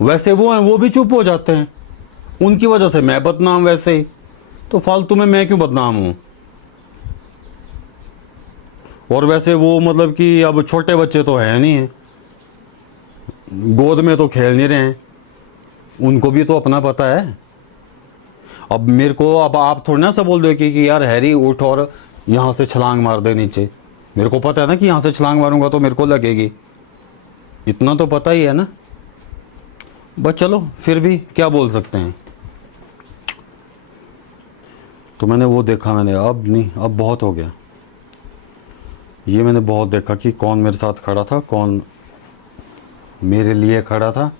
वैसे वो हैं, वो भी चुप हो जाते हैं, उनकी वजह से मैं बदनाम। वैसे ही तो फालतू में मैं क्यों बदनाम हूं। और वैसे वो मतलब कि अब छोटे बच्चे तो है नहीं है, गोद में तो खेल नहीं रहे हैं, उनको भी तो अपना पता है। अब मेरे को, अब आप थोड़ी ना सा बोल दो कि यार हैरी उठ और यहाँ से छलांग मार दे नीचे। मेरे को पता है ना कि यहाँ से छलांग मारूंगा तो मेरे को लगेगी, इतना तो पता ही है ना। बस चलो फिर भी क्या बोल सकते हैं। तो मैंने वो देखा, मैंने अब नहीं, अब बहुत हो गया। ये मैंने बहुत देखा कि कौन मेरे साथ खड़ा था, कौन मेरे लिए खड़ा था,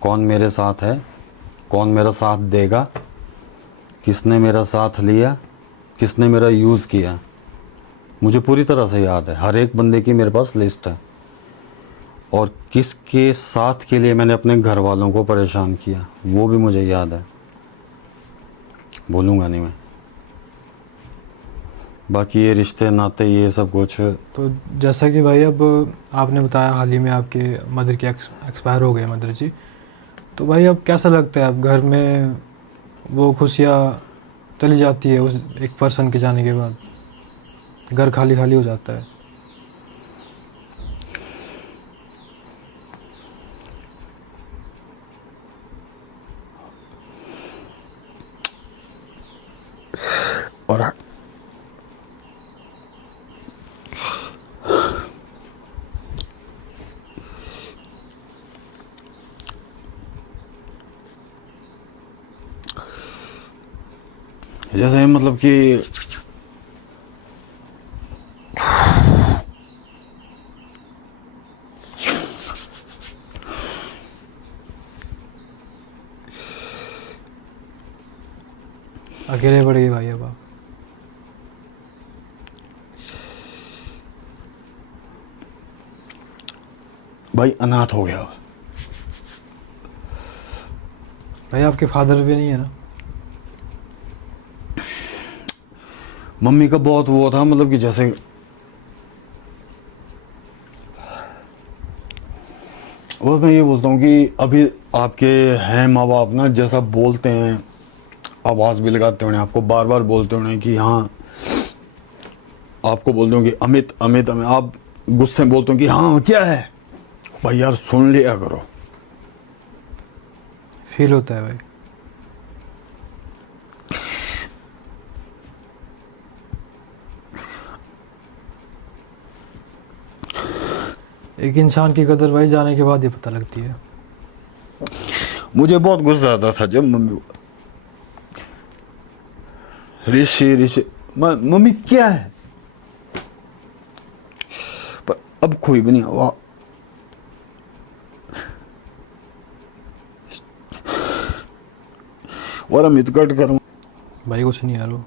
कौन मेरे साथ है, कौन मेरा साथ देगा, किसने मेरा साथ लिया, किसने मेरा यूज़ किया। मुझे पूरी तरह से याद है, हर एक बंदे की मेरे पास लिस्ट है। और किसके साथ के लिए मैंने अपने घर वालों को परेशान किया वो भी मुझे याद है, भूलूंगा नहीं मैं। बाकी ये रिश्ते नाते ये सब कुछ, तो जैसा कि भाई अब आपने बताया हाल ही में आपके मदर की एक्सपायर हो गए मदर जी, तो भाई अब कैसा लगता है, अब घर में वो खुशियाँ चली जाती है उस एक पर्सन के जाने के बाद, घर खाली खाली हो जाता है। और जैसे मतलब कि अकेले पड़ गए भाई अब आप। भाई अनाथ हो गया। भाई आपके फादर भी नहीं है ना? मम्मी का बहुत वो था, मतलब कि जैसे और मैं ये बोलता हूँ कि अभी आपके हैं माँ बाप ना, जैसा बोलते हैं, आवाज़ भी लगाते होंगे आपको, बार बार बोलते होंगे कि हाँ, आपको बोलते होंगे अमित अमित अमित, आप गुस्से में बोलते हो कि हाँ क्या है भाई, यार सुन लिया करो। फील होता है भाई। एक इंसान की कदर भाई जाने के बाद ही पता लगती है। मुझे बहुत गुस्सा आता था जब मम्मी ऋषि ऋषि मम्मी क्या है, पर अब कोई भी नहीं हुआ। और अमित कट करूँ भाई कुछ नहीं यार, वो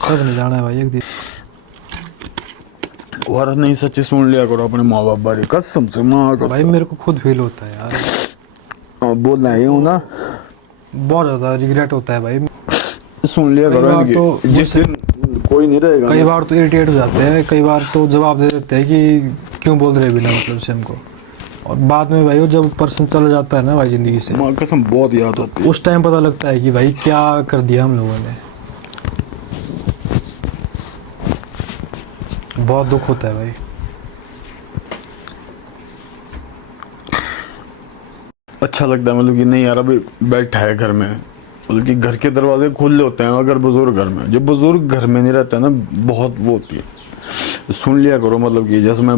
सब नहीं जाना है भाई एक दिन। और नहीं, सच्ची सुन लिया करो अपने माँ बाप बारे, कसम से माँ भाई कसम। मेरे को खुद फील होता है यार, बोलना ही हूँ ना, बहुत ज़्यादा रिग्रेट होता है भाई। सुन लिया कई करो बार इनकी। तो जिस दिन कोई नहीं रहेगा कई ना, बार तो इरिटेट हो जाते हैं, कई बार तो जवाब दे देते हैं कि क्यों बोल रहे बिना मतलब से हमको। और बाद में भाई वो जब पर्सन चला जाता है ना भाई ज़िंदगी से, माँ कसम बहुत याद आती है। उस टाइम पता लगता है कि भाई क्या कर दिया हम लोगों ने। बहुत दुख होता है भाई। अच्छा लगता है, मतलब कि नहीं यार अभी बैठा है घर में, मतलब कि घर के दरवाजे खुले होते हैं अगर बुजुर्ग घर में, जब बुजुर्ग घर में नहीं रहता है ना, बहुत वो होती है। सुन लिया करो, मतलब कि जैसे मैं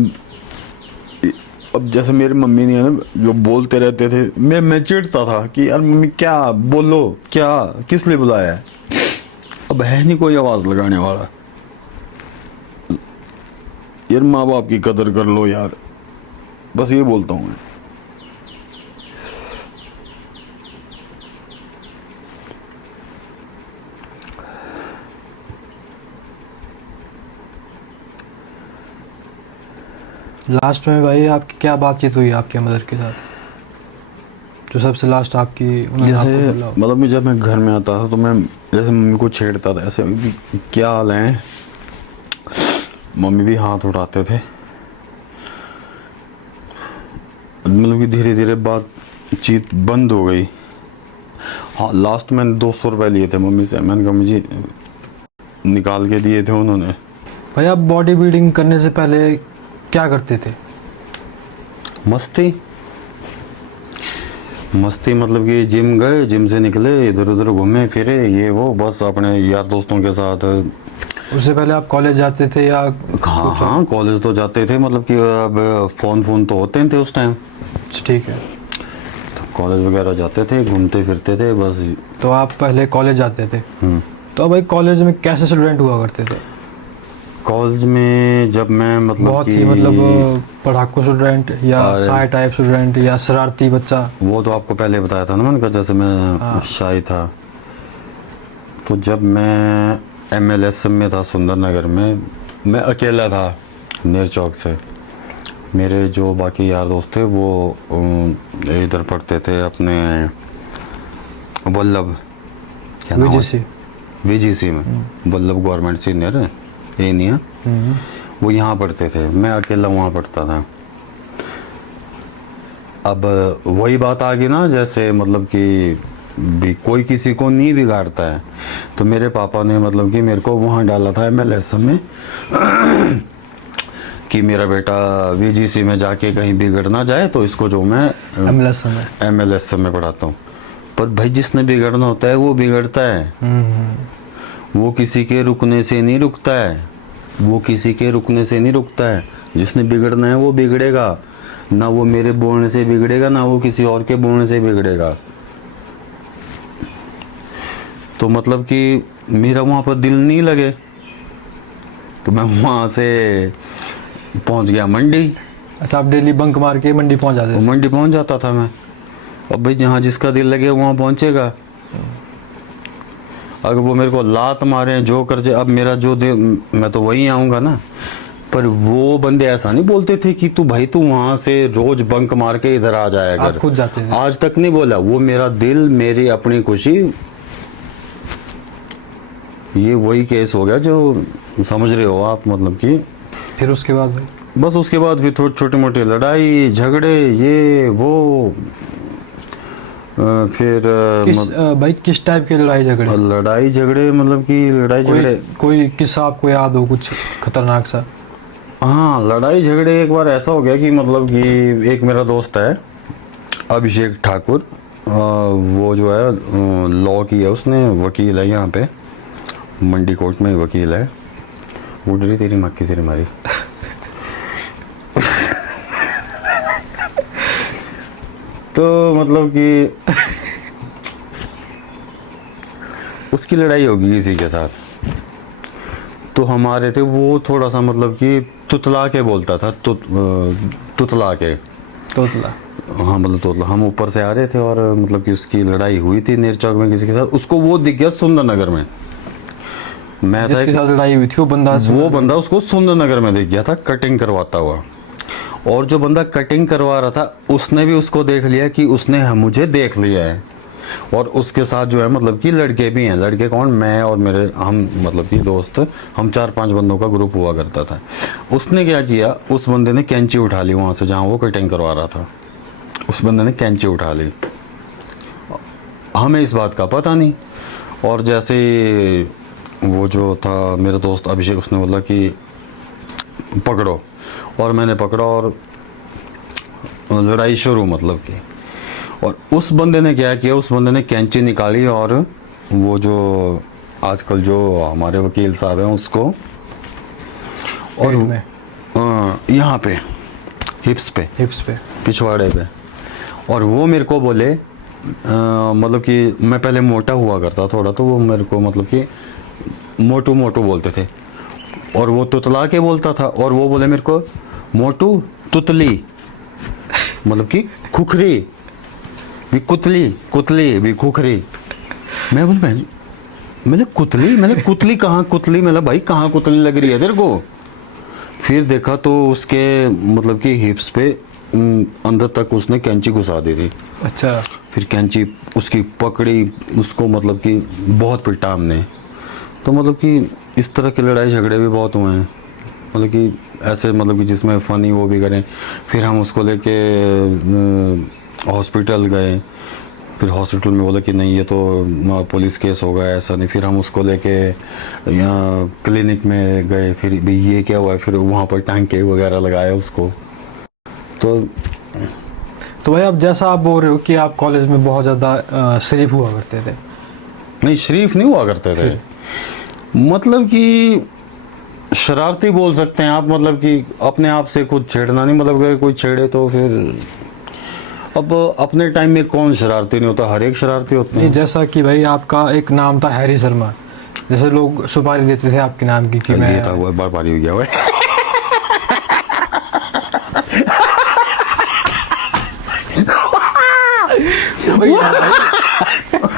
अब जैसे मेरी मम्मी नहीं है ना, जो बोलते रहते थे, मैं चिढ़ता था कि यार मम्मी क्या बोलो, क्या किस लिए बुलाया है, अब है नहीं कोई आवाज़ लगाने वाला। यार माँ बाप की कदर कर लो यार, बस ये बोलता हूँ मैं। लास्ट में भाई आपकी क्या बातचीत हुई आपके मदर के साथ, जो सबसे लास्ट आपकी उन्होंने जैसे आपको बोला हो? मतलब मैं जब मैं घर में आता था तो मैं जैसे मम्मी को छेड़ता था ऐसे कि क्या हाल है, मम्मी भी हाथ उठाते थे, मतलब कि धीरे धीरे बातचीत बंद हो गई। हाँ लास्ट मैंने 200 रुपये लिए थे मम्मी से, मैंने कहा मुझे निकाल के दिए थे उन्होंने। भाई आप बॉडी बिल्डिंग करने से पहले क्या करते थे? मस्ती मस्ती, मतलब कि जिम गए, जिम से निकले, इधर उधर घूमे फिरे, ये वो बस अपने यार दोस्तों के साथ। उससे पहले आप कॉलेज जाते थे या हाँ हाँ कॉलेज तो जाते थे, मतलब कि अब फोन तो होते नहीं थे उस टाइम, ठीक है। तो कॉलेज वगैरह जाते थे, घूमते फिरते थे बस। तो आप पहले कॉलेज जाते थे, हम्म। तो भाई कॉलेज में कैसे स्टूडेंट हुआ करते थे? कॉलेज में जब मैं मतलब बहुत कि ही मतलब पढ़ाकू स्टूडेंट या शाय टाइप स्टूडेंट या शरारती बच्चा? वो तो आपको पहले बताया था ना मैंने कहा, जैसे मैं शाय था। तो जब मैं MLS में था सुंदर नगर में, मैं अकेला था नेर चौक से। मेरे जो बाकी यार दोस्त थे वो इधर पढ़ते थे अपने वल्लभ, क्या नाम है? VGC। VGC में, वल्लभ गवर्नमेंट सीनियर है, ये नहीं है, वो यहाँ पढ़ते थे, मैं अकेला वहाँ पढ़ता था। अब वही बात आ गई ना, जैसे मतलब कि भी कोई किसी को नहीं बिगाड़ता है, तो मेरे पापा ने मतलब कि मेरे को वहाँ डाला था MLS में कि मेरा बेटा VGC में जाके कहीं बिगड़ ना जाए, तो इसको जो मैं MLS में पढ़ाता हूँ। पर भाई जिसने बिगड़ना होता है वो बिगड़ता है, वो किसी के रुकने से नहीं रुकता है, वो किसी के रुकने से नहीं रुकता है। जिसने बिगड़ना है वो बिगड़ेगा, ना वो मेरे बोलने से बिगड़ेगा, ना वो किसी और के बोलने से बिगड़ेगा। तो मतलब कि मेरा वहाँ पर दिल नहीं लगे, तो मैं वहाँ से पहुँच गया मंडी। अच्छा, आप डेली बंक मार के मंडी पहुँच जाते थे? मंडी पहुँच जाता था मैं। अब भाई जहाँ जिसका दिल लगे वहाँ पहुँचेगा। अगर वो मेरे को लात मारे जो कर जाए, अब मेरा जो दिल, मैं तो वहीं आऊँगा ना। पर वो बंदे ऐसा नहीं बोलते थे कि तू भाई तू वहाँ से रोज बंक मार के इधर आ जाएगा। आप खुद जाते थे? आज तक नहीं बोला। वो मेरा दिल, मेरी अपनी खुशी, ये वही केस हो गया जो समझ रहे हो आप। मतलब कि फिर उसके बाद भाई? बस उसके बाद फिर थोड़ी छोटी मोटी लड़ाई झगड़े ये वो। फिर भाई किस टाइप के लड़ाई झगड़े? लड़ाई झगड़े मतलब कि लड़ाई झगड़े कोई किस्सा आपको याद हो कुछ खतरनाक सा? हाँ, लड़ाई झगड़े एक बार ऐसा हो गया कि मतलब कि एक मेरा दोस्त है अभिषेक ठाकुर, वो जो है लॉ की है, उसने वकील है यहाँ पे मंडी कोर्ट में वकील है। उड़ रही तेरी मक्की से मारी। तो मतलब कि उसकी लड़ाई होगी किसी के साथ, तो हमारे थे वो थोड़ा सा मतलब कि तुतला के बोलता था, तुतला के। तोतला? हाँ मतलब तोतला। हम ऊपर से आ रहे थे और मतलब कि उसकी लड़ाई हुई थी नेर चौक में किसी के साथ। उसको वो दिख गया सुंदर नगर में। मैं जिसके साथ लड़ाई हुई थी वो बंदा उसको सुंदर नगर में दिख गया था कटिंग करवाता हुआ। और जो बंदा कटिंग करवा रहा था उसने भी उसको देख लिया कि उसने मुझे देख लिया है। और उसके साथ जो है मतलब कि लड़के भी हैं। लड़के कौन? मैं और मेरे, हम मतलब कि दोस्त, हम 4-5 बंदों का ग्रुप हुआ करता था। उसने क्या किया, उस बंदे ने कैंची उठा ली वहाँ से जहाँ वो कटिंग करवा रहा था। उस बंदे ने कैंची उठा ली, हमें इस बात का पता नहीं। और जैसे वो जो था मेरा दोस्त अभिषेक, उसने बोला कि पकड़ो, और मैंने पकड़ा और लड़ाई शुरू मतलब की। और उस बंदे ने क्या किया, उस बंदे ने कैंची निकाली और वो जो आजकल जो हमारे वकील साहब हैं उसको, और यहाँ पे हिप्स पे पिछवाड़े पे। और वो मेरे को बोले मतलब कि मैं पहले मोटा हुआ करता थोड़ा, तो वो मेरे को मतलब कि मोटू मोटू बोलते थे। और वो तुतला के बोलता था। और वो बोले मेरे को मोटू तुतली, मतलब कि खुखरी भी, कुतली भी खुखरी। मैं बोल मैंने कुतली कहाँ कुतली, मतलब भाई कहाँ कुतली लग रही है तेरे को? फिर देखा तो उसके मतलब कि हिप्स पे अंदर तक उसने कैंची घुसा दी थी। अच्छा। फिर कैंची उसकी पकड़ी, उसको मतलब कि बहुत पिटा हमने। तो मतलब कि इस तरह के लड़ाई झगड़े भी बहुत हुए हैं, मतलब कि ऐसे मतलब कि जिसमें फ़नी वो भी करें। फिर हम उसको लेके हॉस्पिटल गए। फिर हॉस्पिटल में बोला कि नहीं ये तो पुलिस केस होगा, ऐसा नहीं। फिर हम उसको लेके यहाँ क्लिनिक में गए। फिर भी ये क्या हुआ, फिर वहाँ पर टांके वगैरह लगाए उसको। तो भाई अब जैसा आप बोल रहे हो कि आप कॉलेज में बहुत ज़्यादा शरीफ हुआ करते थे। नहीं, शरीफ नहीं हुआ करते थे, मतलब कि शरारती बोल सकते हैं आप। मतलब कि अपने आप से खुद छेड़ना नहीं, मतलब अगर कोई छेड़े तो फिर, अब अपने टाइम में कौन शरारती नहीं होता, हर एक शरारती होते हैं। जैसा कि भाई आपका एक नाम था हैरी शर्मा, जैसे लोग सुपारी देते थे आपके नाम की कि मैं ये था वो बार पारी हो गया हुआ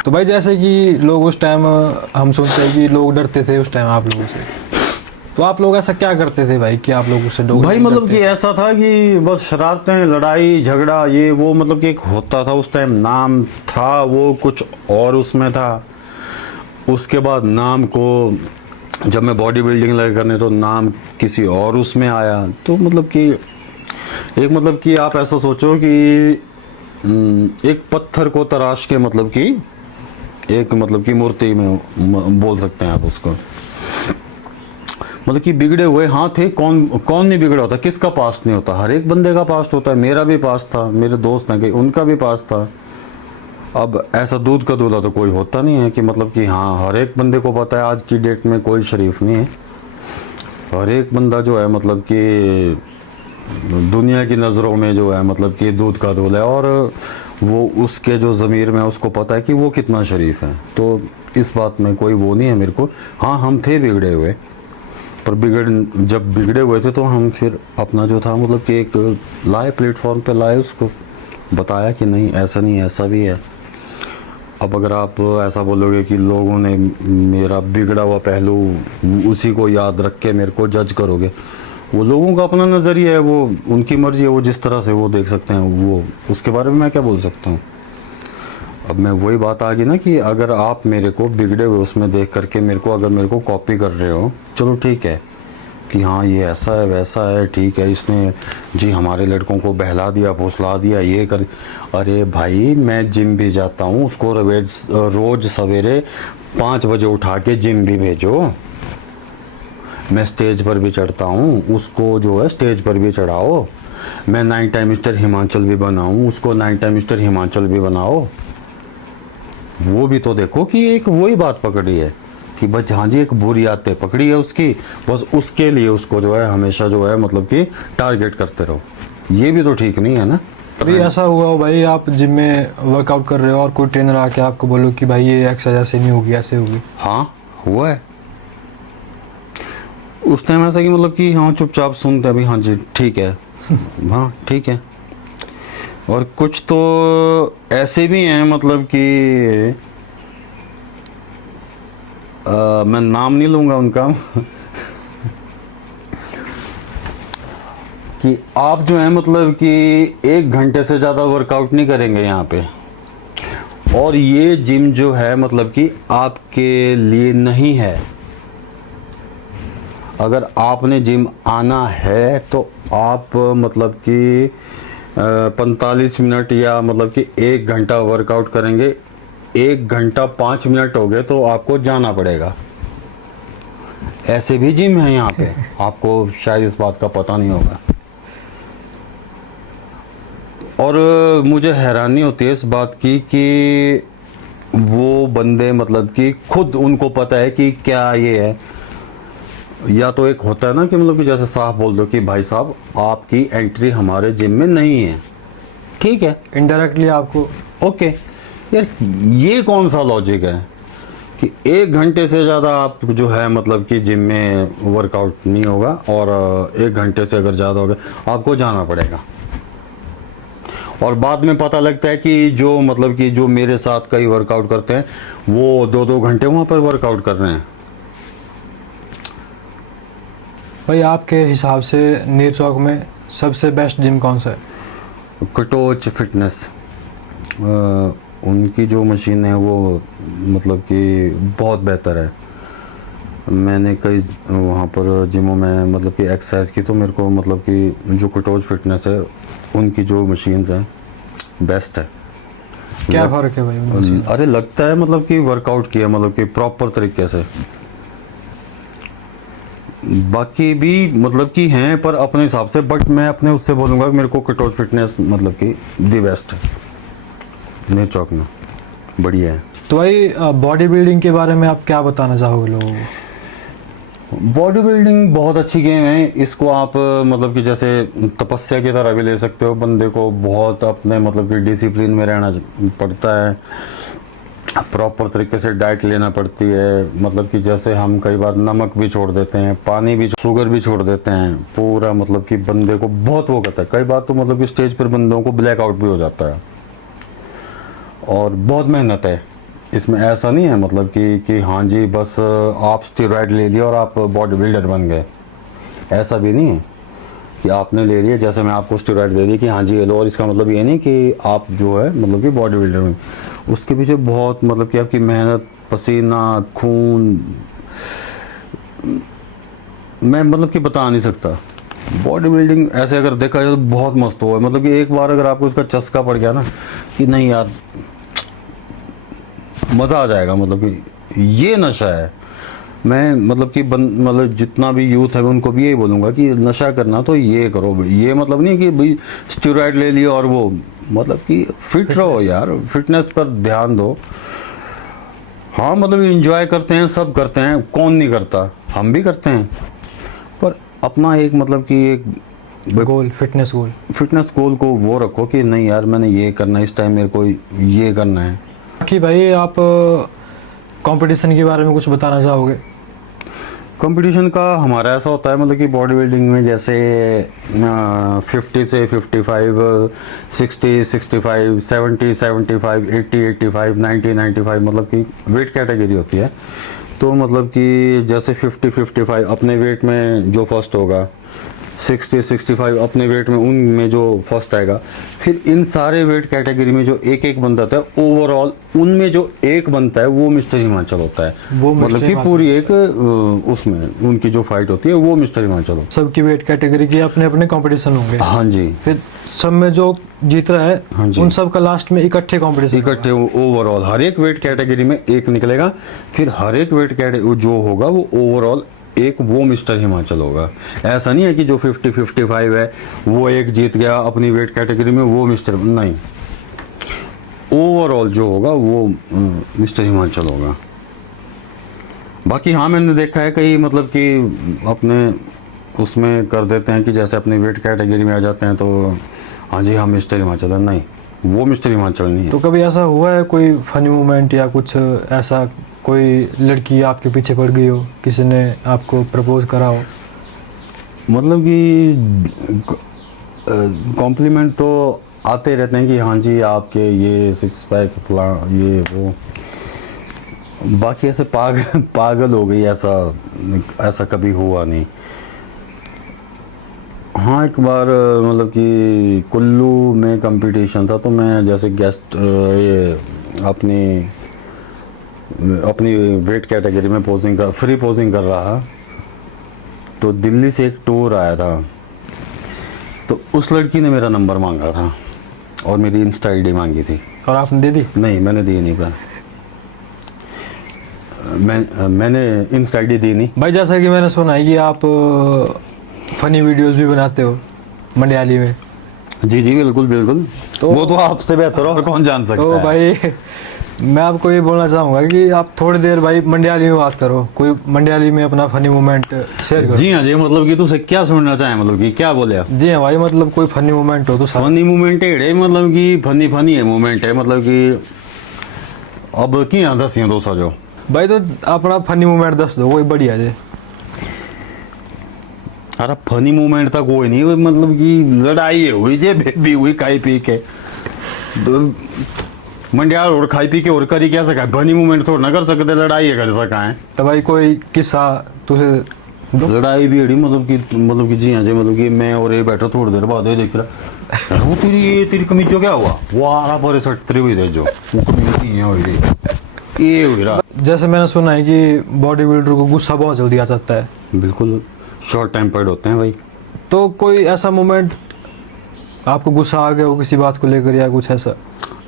तो भाई जैसे कि लोग उस टाइम, हम सुनते हैं कि लोग डरते थे उस टाइम आप लोगों से, तो आप लोग ऐसा क्या करते थे भाई कि आप लोग उससे भाई मतलब कि ऐसा था कि बस शरारतें, लड़ाई झगड़ा, ये वो, मतलब कि एक होता था उस टाइम, नाम था वो कुछ और उसमें था। उसके बाद नाम को जब मैं बॉडी बिल्डिंग लगा करने तो नाम किसी और उसमें आया। तो मतलब कि एक, मतलब कि आप ऐसा सोचो कि एक पत्थर को तराश के, मतलब कि एक, मतलब कि मूर्ति में बोल सकते हैं आप उसको। मतलब कि बिगड़े हुए हाँ थे, कौन कौन नहीं बिगड़ा होता, किसका पास्ट नहीं होता, हर एक बंदे का पास्ट होता है। मेरा भी पास्ट था, मेरे दोस्त हैं कि उनका भी पास्ट था। अब ऐसा दूध का दूल्हा तो कोई होता नहीं है कि मतलब कि हाँ हर एक बंदे को पता है आज की डेट में कोई शरीफ नहीं है। हर एक बंदा जो है मतलब कि दुनिया की नज़रों में जो है मतलब कि दूध का दूल्हा है, और वो उसके जो ज़मीर में उसको पता है कि वो कितना शरीफ है। तो इस बात में कोई वो नहीं है मेरे को। हाँ हम थे बिगड़े हुए, पर जब बिगड़े हुए थे तो हम फिर अपना जो था मतलब कि एक लाए, प्लेटफॉर्म पे लाए, उसको बताया कि नहीं ऐसा नहीं, ऐसा भी है। अब अगर आप ऐसा बोलोगे कि लोगों ने मेरा बिगड़ा हुआ पहलू उसी को याद रख के मेरे को जज करोगे, वो लोगों का अपना नज़रिया है, वो उनकी मर्जी है, वो जिस तरह से वो देख सकते हैं, वो उसके बारे में मैं क्या बोल सकता हूँ। अब मैं वही बात आ गई ना कि अगर आप मेरे को बिगड़े हुए उसमें देख करके अगर मेरे को कॉपी कर रहे हो, चलो ठीक है कि हाँ ये ऐसा है वैसा है, ठीक है इसने जी हमारे लड़कों को बहला दिया, फुसला दिया, ये कर। अरे भाई मैं जिम भी जाता हूँ, उसको रोज सवेरे 5 बजे उठा के जिम भी भेजो। मैं स्टेज पर भी चढ़ता हूँ, उसको जो है स्टेज पर भी चढ़ाओ। मैं 9 टाइम मिस्टर हिमाचल भी बनाऊँ, उसको 9 टाइम मिस्टर हिमाचल भी बनाओ। वो भी तो देखो कि एक वही बात पकड़ी है कि बस हाँ जी एक बुरी आदत पकड़ी है उसकी, बस उसके लिए उसको जो है हमेशा जो है मतलब कि टारगेट करते रहो। ये भी तो ठीक नहीं है ना। अभी ऐसा हुआ हो भाई आप जिम में वर्कआउट कर रहे हो और कोई ट्रेनर आके आपको बोलो कि भाई ये एक्सरसाइज ऐसे नहीं होगी, ऐसे होगी? हाँ हुआ है उस टाइम ऐसा कि मतलब कि हाँ चुपचाप सुनते अभी, हाँ जी ठीक है हाँ ठीक है। और कुछ तो ऐसे भी हैं मतलब कि मैं नाम नहीं लूँगा उनका कि आप जो है मतलब कि 1 घंटे से ज़्यादा वर्कआउट नहीं करेंगे यहाँ पे, और ये जिम जो है मतलब कि आपके लिए नहीं है। अगर आपने जिम आना है तो आप मतलब कि 45 मिनट या मतलब कि 1 घंटा वर्कआउट करेंगे। 1 घंटा 5 मिनट हो गए तो आपको जाना पड़ेगा। ऐसे भी जिम है यहाँ पे, आपको शायद इस बात का पता नहीं होगा। और मुझे हैरानी होती है इस बात की कि वो बंदे मतलब कि खुद उनको पता है कि क्या ये है। या तो एक होता है ना कि मतलब कि जैसे साफ बोल दो कि भाई साहब आपकी एंट्री हमारे जिम में नहीं है, ठीक है, इनडायरेक्टली आपको। ओके यार, ये कौन सा लॉजिक है कि 1 घंटे से ज़्यादा आप जो है मतलब कि जिम में वर्कआउट नहीं होगा, और 1 घंटे से अगर ज़्यादा हो गया आपको जाना पड़ेगा। और बाद में पता लगता है कि जो मतलब कि जो मेरे साथ कई वर्कआउट करते हैं वो 2-2 घंटे वहाँ पर वर्कआउट कर रहे हैं। भाई आपके हिसाब से नीर चौक में सबसे बेस्ट जिम कौन सा है? कटोच फिटनेस, उनकी जो मशीन है वो मतलब कि बहुत बेहतर है। मैंने कई वहाँ पर जिमों में मतलब कि एक्सरसाइज की, तो मेरे को मतलब कि जो कटोच फिटनेस है उनकी जो मशीन्स हैं बेस्ट है। क्या फ़र्क है भाई उनमें? अरे लगता है मतलब कि वर्कआउट किया मतलब कि प्रॉपर तरीके से। बाकी भी मतलब कि हैं पर अपने हिसाब से, बट मैं अपने उससे बोलूँगा कि मेरे को कटोच फिटनेस मतलब कि दी बेस्ट है नीर चौक में, बढ़िया है। तो भाई बॉडी बिल्डिंग के बारे में आप क्या बताना चाहोगे लोगों को? बॉडी बिल्डिंग बहुत अच्छी गेम है। इसको आप मतलब कि जैसे तपस्या की तरह भी ले सकते हो। बंदे को बहुत अपने मतलब कि डिसिप्लिन में रहना पड़ता है। प्रॉपर तरीके से डाइट लेना पड़ती है। मतलब कि जैसे हम कई बार नमक भी छोड़ देते हैं, पानी भी, शुगर भी छोड़ देते हैं, पूरा मतलब कि बंदे को बहुत वो करता है। कई बार तो मतलब कि स्टेज पर बंदों को ब्लैकआउट भी हो जाता है। और बहुत मेहनत है इसमें, ऐसा नहीं है मतलब कि हाँ जी बस आप स्टेरॉइड ले लिया और आप बॉडी बिल्डर बन गए, ऐसा भी नहीं है कि आपने ले लिया जैसे मैं आपको स्टेरॉइड दे दी कि हाँ जी ये लो, और इसका मतलब ये नहीं कि आप जो है मतलब कि बॉडी बिल्डर बन। उसके पीछे बहुत मतलब कि आपकी मेहनत, पसीना, खून, मैं मतलब कि बता नहीं सकता। बॉडी बिल्डिंग ऐसे अगर देखा जाए तो बहुत मस्त हो, मतलब कि एक बार अगर आपको इसका चस्का पड़ गया ना कि नहीं यार मज़ा आ जाएगा, मतलब कि ये नशा है। मैं मतलब कि मतलब जितना भी यूथ है मैं उनको भी यही बोलूँगा कि नशा करना तो ये करो। ये मतलब नहीं कि भाई स्टेरॉइड ले लिया और वो, मतलब कि फिट रहो यार, फिटनेस पर ध्यान दो। हाँ मतलब एंजॉय करते हैं, सब करते हैं, कौन नहीं करता, हम भी करते हैं, पर अपना एक मतलब कि एक गोल, फिटनेस गोल को वो रखो कि नहीं यार मैंने ये करना है, इस टाइम मेरे को ये करना है। कि भाई आप कंपटीशन के बारे में कुछ बताना चाहोगे? कंपटीशन का हमारा ऐसा होता है मतलब कि बॉडी बिल्डिंग में जैसे 50 से 55, 60, 65, 70, 75, 80, 85, 90, 95 मतलब कि वेट कैटेगरी होती है। तो मतलब कि जैसे 50, 55 अपने वेट में जो फर्स्ट होगा, 60, 65 अपने वेट में उनमें जो फर्स्ट आएगा, फिर इन सारे वेट कैटेगरी में जो एक एक बनता है ओवरऑल उनमें जो एक बनता है वो मिस्टर हिमाचल होता है। वो मतलब कि पूरी एक उसमें उनकी जो फाइट होती है वो मिस्टर हिमाचल होता है। सबकी वेट कैटेगरी के अपने अपने कंपटीशन होंगे। हाँ जी। फिर सब में जो जीत रहा है हाँ जी, उन सब का लास्ट में इकट्ठे कंपटीशन, इकट्ठे ओवरऑल हर एक वेट कैटेगरी में एक निकलेगा, फिर हर एक वेट कैटेगरी जो होगा वो ओवरऑल एक वो मिस्टर हिमाचल होगा। ऐसा नहीं है कि जो 50, 55 है वो एक जीत गया अपनी वेट कैटेगरी में वो मिस्टर, नहीं, ओवरऑल जो होगा वो मिस्टर हिमाचल होगा। बाकी हाँ मैंने देखा है कई मतलब कि अपने उसमें कर देते हैं कि जैसे अपनी वेट कैटेगरी में आ जाते हैं तो हाँ जी हम मिस्टर हिमाचल है, नहीं वो मिस्टर हिमाचल नहीं है। तो कभी ऐसा हुआ है कोई फनी मोमेंट या कुछ ऐसा, कोई लड़की आपके पीछे पड़ गई हो, किसी ने आपको प्रपोज करा हो? मतलब कि कॉम्प्लीमेंट तो आते रहते हैं कि हाँ जी आपके ये 6 पैक प्लान ये वो, बाकी ऐसे पागल हो गई ऐसा कभी हुआ नहीं। हाँ एक बार मतलब कि कुल्लू में कंपटीशन था तो मैं जैसे गेस्ट ये अपनी वेट कैटेगरी में फ्री पोजिंग कर रहा, तो दिल्ली से एक टूर आया था, तो उस लड़की ने मेरा नंबर मांगा था और मेरी इंस्टा आईडी मांगी थी। और आपने दे दी? नहीं मैंने दी नहीं, पर मैंने इंस्टा आईडी दी नहीं। भाई जैसा कि मैंने सुना है कि आप फनी वीडियोस भी बनाते हो मंडियाली में। जी जी बिल्कुल बिल्कुल, तो वो तो आपसे बेहतर और कौन जान सकता तो है। भाई मैं आपको ये बोलना चाहूँगा कि आप थोड़ी देर भाई मंडियाली में बात करो, कोई मंडियाली में अपना फनी मोमेंट शेयर करो। जी हाँ जी, मतलब कि तुझसे क्या सुनना चाहे, मतलब कि क्या बोले आप? जी हाँ भाई, मतलब कोई फनी मोमेंट हो तो फनी मोमेंट है, मतलब कि फनी है मोमेंट है, मतलब कि अब की दसियां दो जो भाई, तो अपना फनी मोमेंट दस दो कोई बढ़िया जे। अरे फनी मोमेंट था कोई नहीं, मतलब कि लड़ाई हुई जे बेबी हुई खाई पी के मंडियाल और खाई पी के और करी क्या सका, फनी मोमेंट थोड़ा ना कर सकते, लड़ाई कर सका है। तो भाई कोई किस्सा तुझे लड़ाई भी अड़ी मतलब कि जी हाँ जी, मतलब कि मैं और ये बैठा थोड़ी देर बाद ये देख रहा वो तेरी कमीज जो क्या हुआ वो आ रहा पर सटरी हुई दे जो वो कमीज ये हुई रहा। जैसे मैंने सुना है कि बॉडी बिल्डर को गुस्सा बहुत जल्दी आ जाता है। बिल्कुल शॉर्ट टेम्पर्ड होते हैं भाई। तो कोई ऐसा मोमेंट आपको गुस्सा आ गया हो किसी बात को लेकर या कुछ ऐसा?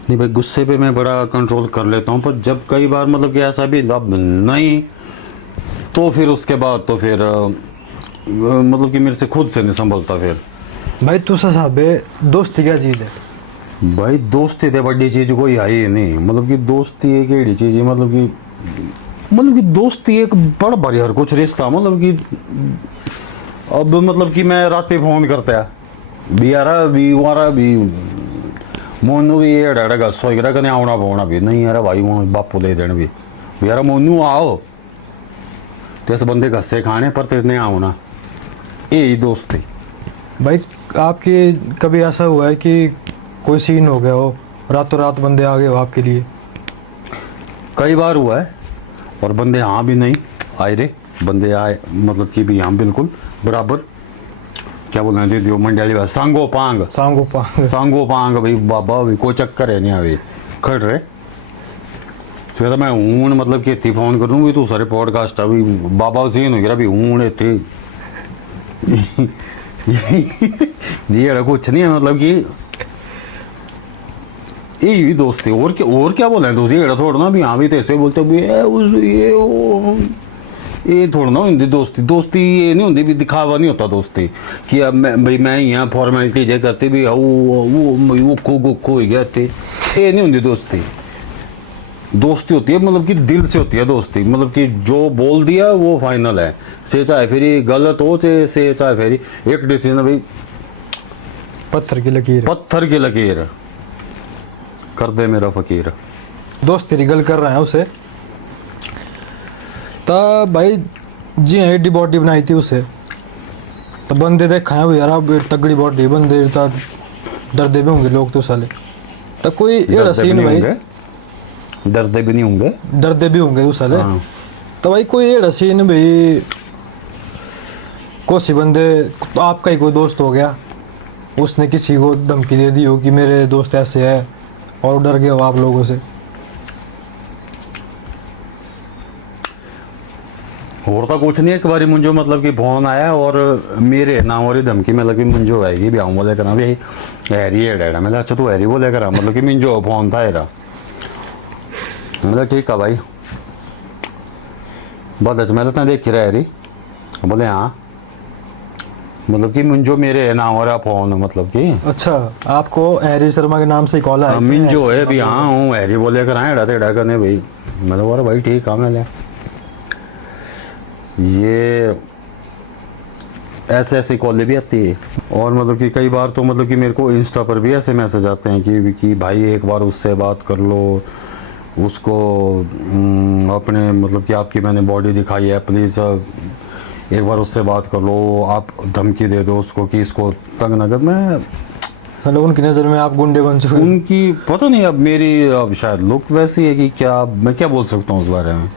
नहीं भाई, गुस्से पे मैं बड़ा कंट्रोल कर लेता हूँ, पर जब कई बार मतलब कि ऐसा भी अब नहीं तो फिर उसके बाद तो फिर मतलब कि मेरे से खुद से नहीं संभलता फिर। कि तुस साहब दोस्ती क्या चीज़ है? भाई दोस्ती तो बड़ी चीज कोई है ही नहीं, मतलब कि दोस्ती एक एड़ी चीज है, मतलब कि दोस्ती एक बड़ा बढ़िया कुछ रिश्ता, मतलब कि अब मतलब कि मैं रात पे फोन करता है भी आ रहा भी वो आ रहा भी मोनू भी ये डा गस्सो ही कने आना पौना भी नहीं यार भाई वो बापू ले देन भी यार मोनू आओ ते इस बंदे गस्से खाने पर तेने आना यही दोस्ती। भाई आपके कभी ऐसा हुआ है कि कोई सीन हो गया हो, रातों रात बंदे आ गए हो आपके लिए? कई बार हुआ है और बंदे हाँ भी नहीं आए रे, बंदे आए मतलब कि भी हाँ बिल्कुल बराबर, क्या बोलना चाहिए मंडियाली बात, सांगो पांग सांगो पांग भाई बाबा भी कोई चक्कर है नहीं अभी खड़ रहे। फिर मैं हूँ मतलब कि इतनी फोन करूँ भी तू सारे पॉडकास्ट अभी बाबा सीन हो गया भी हूँ इतने ये कुछ नहीं है मतलब कि यही दोस्ती और क्या बोले दोस्ती एड़ा थोड़ा ना भी हाँ भी तैसे बोलते भी ये थोड़ा ना होती दोस्ती। दोस्ती ये नहीं होती भी दिखावा नहीं होता दोस्ती कि अब मैं यहाँ फॉर्मेलिटी जे करती भी वो खो ही गया थे, ये नहीं होती दोस्ती। दोस्ती होती है मतलब कि दिल से होती है दोस्ती, मतलब कि जो बोल दिया वो फाइनल है, से चाहे फिर गलत हो से चाहे फिर एक डिसीजन भाई पत्थर की लकीर कर दे मेरा फकीर। दोस्त तेरी गल कर रहे हैं उसे तो भाई जी एडी बॉडी बनाई थी उसे तो बंदे देखा है यार अब तगड़ी बॉडी बंदे डरते भी होंगे लोग तो साले। तो कोई एड़ा सीन भाई डरते भी होंगे तो साले। हाँ। तो भाई कोई एड़ा सीन भाई कोई बंदे तो आपका ही कोई दोस्त हो गया, उसने किसी को धमकी दे दी हो कि मेरे दोस्त ऐसे है और डर गए हो आप लोगों से? और तो कुछ नहीं, एक बार मुझे मतलब कि फोन आया और मेरे नाम और धमकी मतलब कि मुझे आएगी भी आऊँ बोले करा भी हैरी है डैडा, मैं अच्छा तू हैरी बोले करा मतलब कि मुझे फोन था एरा, मतलब ठीक है भाई बहुत अच्छा, मैं तो देख रहा हैरी बोले हाँ मतलब कि मुझे मेरे नाम हो रहा फोन मतलब कि अच्छा आपको हैरी शर्मा के नाम से कॉल आया? मिंजो है भी हाँ हूँ हैरी बोले कर एड़ा तेड़ा करने भाई, मैं तो बोला भाई ठीक है मैं ये ऐसे कॉलें भी आती है। और मतलब कि कई बार तो मतलब कि मेरे को इंस्टा पर भी ऐसे मैसेज आते हैं कि भाई एक बार उससे बात कर लो, उसको अपने मतलब कि आपकी मैंने बॉडी दिखाई है प्लीज़ एक बार उससे बात कर लो, आप धमकी दे दो उसको कि इसको तंग न कर। मैं मतलब उनकी नज़र में आप गुंडे बन चुके? उनकी पता नहीं अब मेरी अब शायद लुक वैसी है कि क्या मैं क्या बोल सकता हूँ उस बारे में।